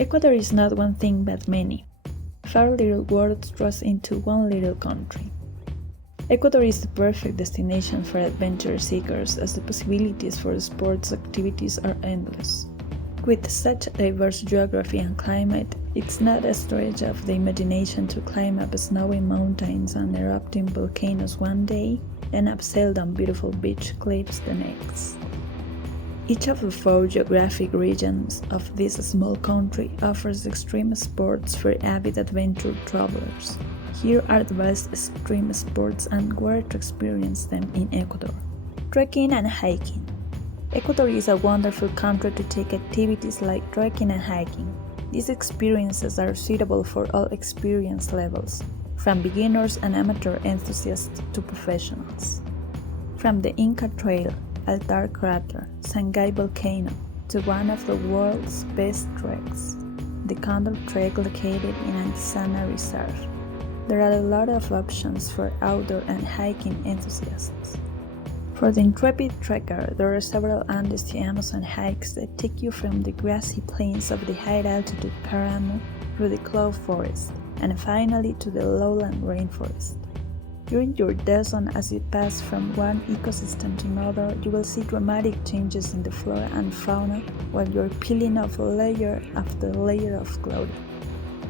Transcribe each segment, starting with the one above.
Ecuador is not one thing but many. 5 little worlds thrust into one little country. Ecuador is the perfect destination for adventure seekers as the possibilities for sports activities are endless. With such diverse geography and climate, it's not a stretch of the imagination to climb up snowy mountains and erupting volcanoes one day and abseil on beautiful beach cliffs the next. Each of the 4 geographic regions of this small country offers extreme sports for avid adventure travelers. Here are the best extreme sports and where to experience them in Ecuador. Trekking and hiking. Ecuador is a wonderful country to take activities like trekking and hiking. These experiences are suitable for all experience levels, from beginners and amateur enthusiasts to professionals. From the Inca Trail, Altar Crater, 𝐤𝐄𝐒𝐄 Volcano, to one of the world's best treks, the Condor Trek located in Antisana Reserve. There are a lot of options for outdoor and hiking enthusiasts. For the intrepid trekker, there are several Andes to Amazon hikes that take you from the grassy plains of the high-altitude Paramo through the cloud forest, and finally to the lowland rainforest. During your descent, as you pass from one ecosystem to another, you will see dramatic changes in the flora and fauna while you're peeling off layer after layer of clothing.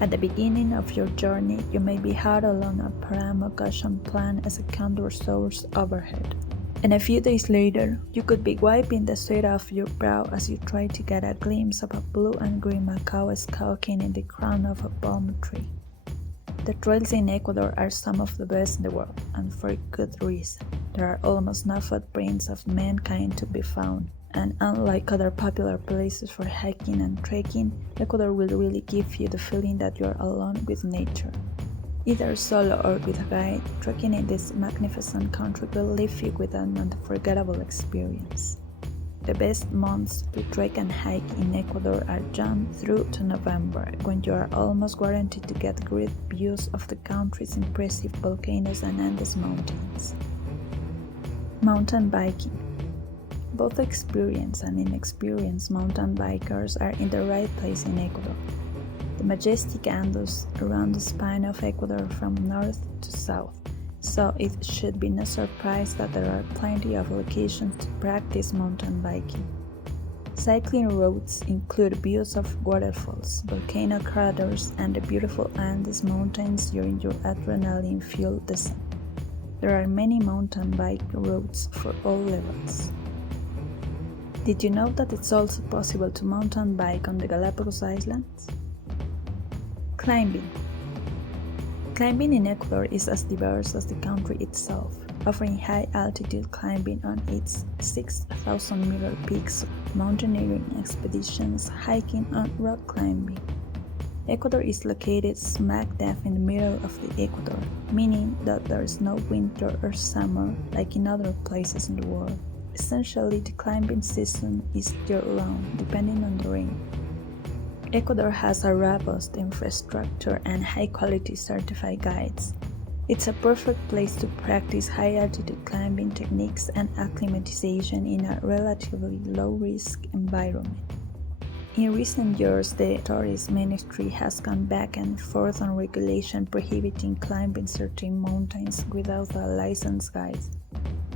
At the beginning of your journey, you may be huddled on a Paramo cushion plan as a condor soars overhead. And a few days later, you could be wiping the sweat off your brow as you try to get a glimpse of a blue and green macaw skulking in the crown of a palm tree. The trails in Ecuador are some of the best in the world, and for good reason. There are almost no footprints of mankind to be found, and unlike other popular places for hiking and trekking, Ecuador will really give you the feeling that you are alone with nature. Either solo or with a guide, trekking in this magnificent country will leave you with an unforgettable experience. The best months to trek and hike in Ecuador are June through to November, when you are almost guaranteed to get great views of the country's impressive volcanoes and Andes mountains. Mountain biking. Both experienced and inexperienced mountain bikers are in the right place in Ecuador. The majestic Andes around the spine of Ecuador from north to south, so it should be no surprise that there are plenty of locations to practice mountain biking. Cycling routes include views of waterfalls, volcano craters, and the beautiful Andes mountains during your adrenaline-fueled descent. There are many mountain bike routes for all levels. Did you know that it's also possible to mountain bike on the Galapagos Islands? Climbing. Climbing in Ecuador is as diverse as the country itself, offering high-altitude climbing on its 6,000-meter peaks, mountaineering expeditions, hiking, and rock climbing. Ecuador is located smack dab in the middle of the equator, meaning that there is no winter or summer like in other places in the world. Essentially, the climbing season is year-round, depending on the rain. Ecuador has a robust infrastructure and high-quality certified guides. It's a perfect place to practice high-altitude climbing techniques and acclimatization in a relatively low-risk environment. In recent years, the Tourism Ministry has gone back and forth on regulation prohibiting climbing certain mountains without a licensed guide.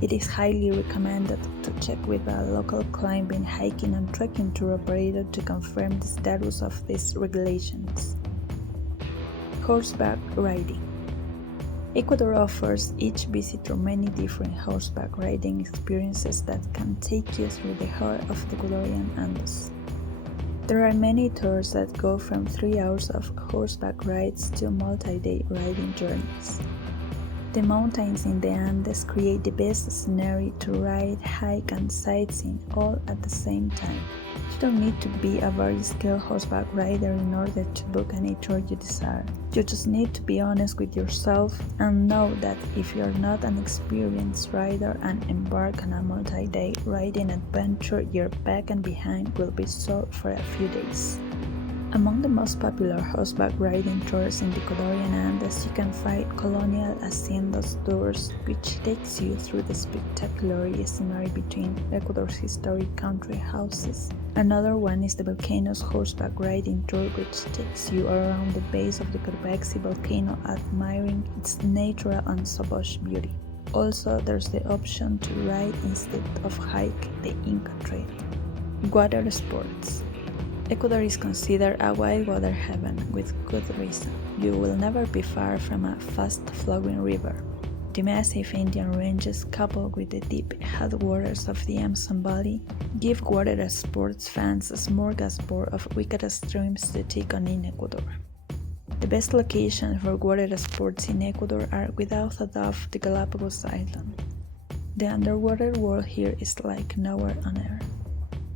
It is highly recommended to check with a local climbing, hiking, and trekking tour operator to confirm the status of these regulations. Horseback riding. Ecuador offers each visitor many different horseback riding experiences that can take you through the heart of the Ecuadorian Andes. There are many tours that go from 3 hours of horseback rides to multi-day riding journeys. The mountains in the Andes create the best scenery to ride, hike, and sightsee all at the same time. You don't need to be a very skilled horseback rider in order to book any tour you desire. You just need to be honest with yourself and know that if you're not an experienced rider and embark on a multi-day riding adventure, your back and behind will be sore for a few days. Among the most popular horseback riding tours in the Ecuadorian Andes, you can find colonial haciendas tours, which takes you through the spectacular scenery between Ecuador's historic country houses. Another one is the volcano's horseback riding tour, which takes you around the base of the Cotopaxi volcano, admiring its natural and savage beauty. Also, there's the option to ride instead of hike the Inca Trail. Water sports. Ecuador is considered a whitewater heaven with good reason. You will never be far from a fast-flowing river. The massive Indian ranges, coupled with the deep headwaters of the Amazon Valley, give water sports fans a smorgasbord of wicked streams to take on in Ecuador. The best locations for water sports in Ecuador are without a doubt the Galapagos Island. The underwater world here is like nowhere on earth.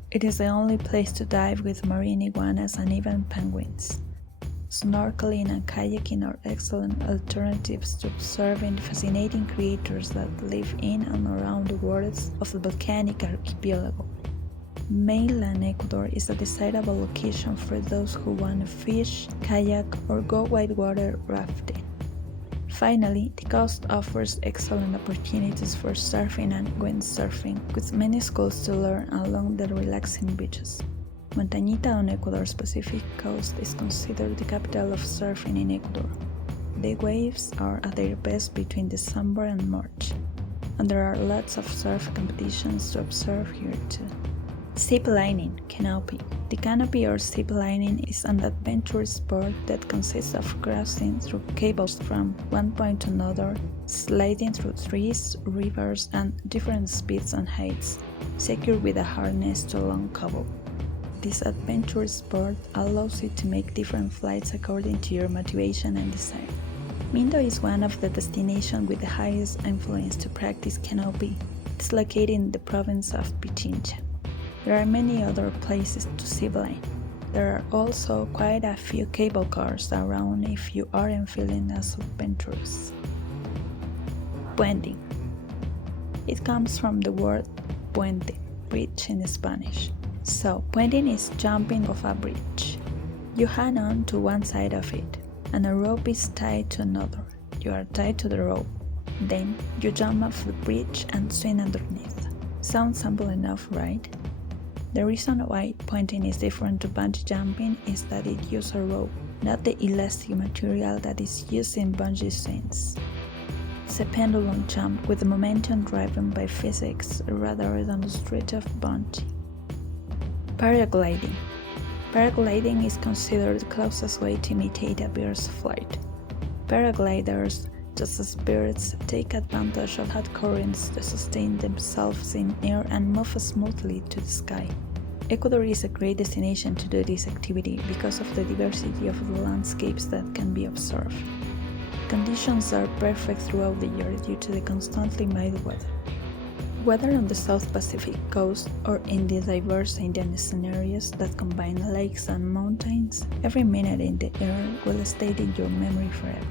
It is the only place to dive with marine iguanas and even penguins. Snorkeling and kayaking are excellent alternatives to observing the fascinating creatures that live in and around the waters of the volcanic archipelago. Mainland Ecuador is a desirable location for those who want to fish, kayak, or go whitewater rafting. Finally, the coast offers excellent opportunities for surfing and windsurfing, with many schools to learn along the relaxing beaches. Montañita on Ecuador's Pacific coast is considered the capital of surfing in Ecuador. The waves are at their best between December and March, and there are lots of surf competitions to observe here too. Zip lining, Canopy. The canopy or zip lining is an adventure sport that consists of crossing through cables from one point to another, sliding through trees, rivers, and different speeds and heights, secured with a harness to a long cable. This adventure sport allows you to make different flights according to your motivation and desire. Mindo is one of the destinations with the highest influence to practice canopy. It's located in the province of Pichincha. There are many other places to zipline. There are also quite a few cable cars around if you aren't feeling as adventurous. Puenting. It comes from the word puente, bridge in Spanish. So, puenting is jumping off a bridge. You hang on to one side of it, and a rope is tied to another. You are tied to the rope. Then, you jump off the bridge and swing underneath. Sounds simple enough, right? The reason why puenting is different to bungee jumping is that it uses a rope, not the elastic material that is used in bungee swings. It's a pendulum jump with the momentum driven by physics rather than the stretch of bungee. Paragliding. Paragliding is considered the closest way to imitate a bird's flight. Paragliders, just as birds, take advantage of hot currents to sustain themselves in air and move smoothly to the sky. Ecuador is a great destination to do this activity because of the diversity of the landscapes that can be observed. Conditions are perfect throughout the year due to the constantly mild weather. Whether on the South Pacific coast or in the diverse Indian scenarios that combine lakes and mountains, every minute in the air will stay in your memory forever.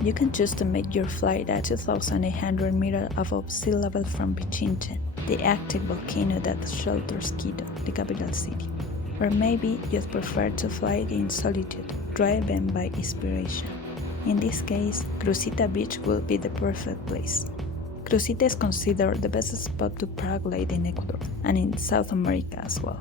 You can choose to make your flight at 2,800 meters above sea level from Pichincha, the active volcano that shelters Quito, the capital city. Or maybe you'd prefer to fly in solitude, driven by inspiration. In this case, Crucita beach will be the perfect place. Crucita is considered the best spot to paraglide in Ecuador and in South America as well.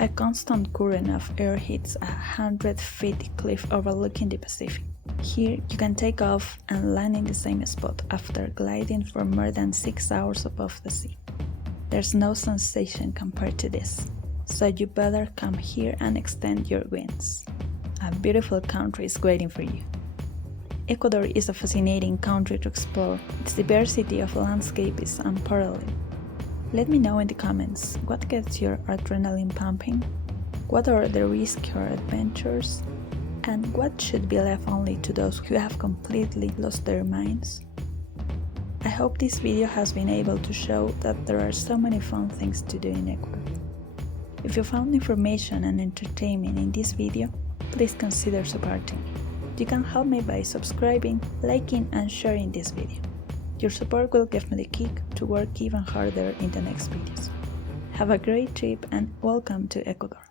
A constant current of air hits a 100-feet cliff overlooking the Pacific. Here, you can take off and land in the same spot after gliding for more than 6 hours above the sea. There's no sensation compared to this, so you better come here and extend your wings. A beautiful country is waiting for you. Ecuador is a fascinating country to explore. Its diversity of landscape is unparalleled. Let me know in the comments what gets your adrenaline pumping, what are the riskier adventures, and what should be left only to those who have completely lost their minds. I hope this video has been able to show that there are so many fun things to do in Ecuador. If you found information and entertainment in this video, please consider supporting me. You can help me by subscribing, liking, and sharing this video. Your support will give me the kick to work even harder in the next videos. Have a great trip and welcome to Ecuador.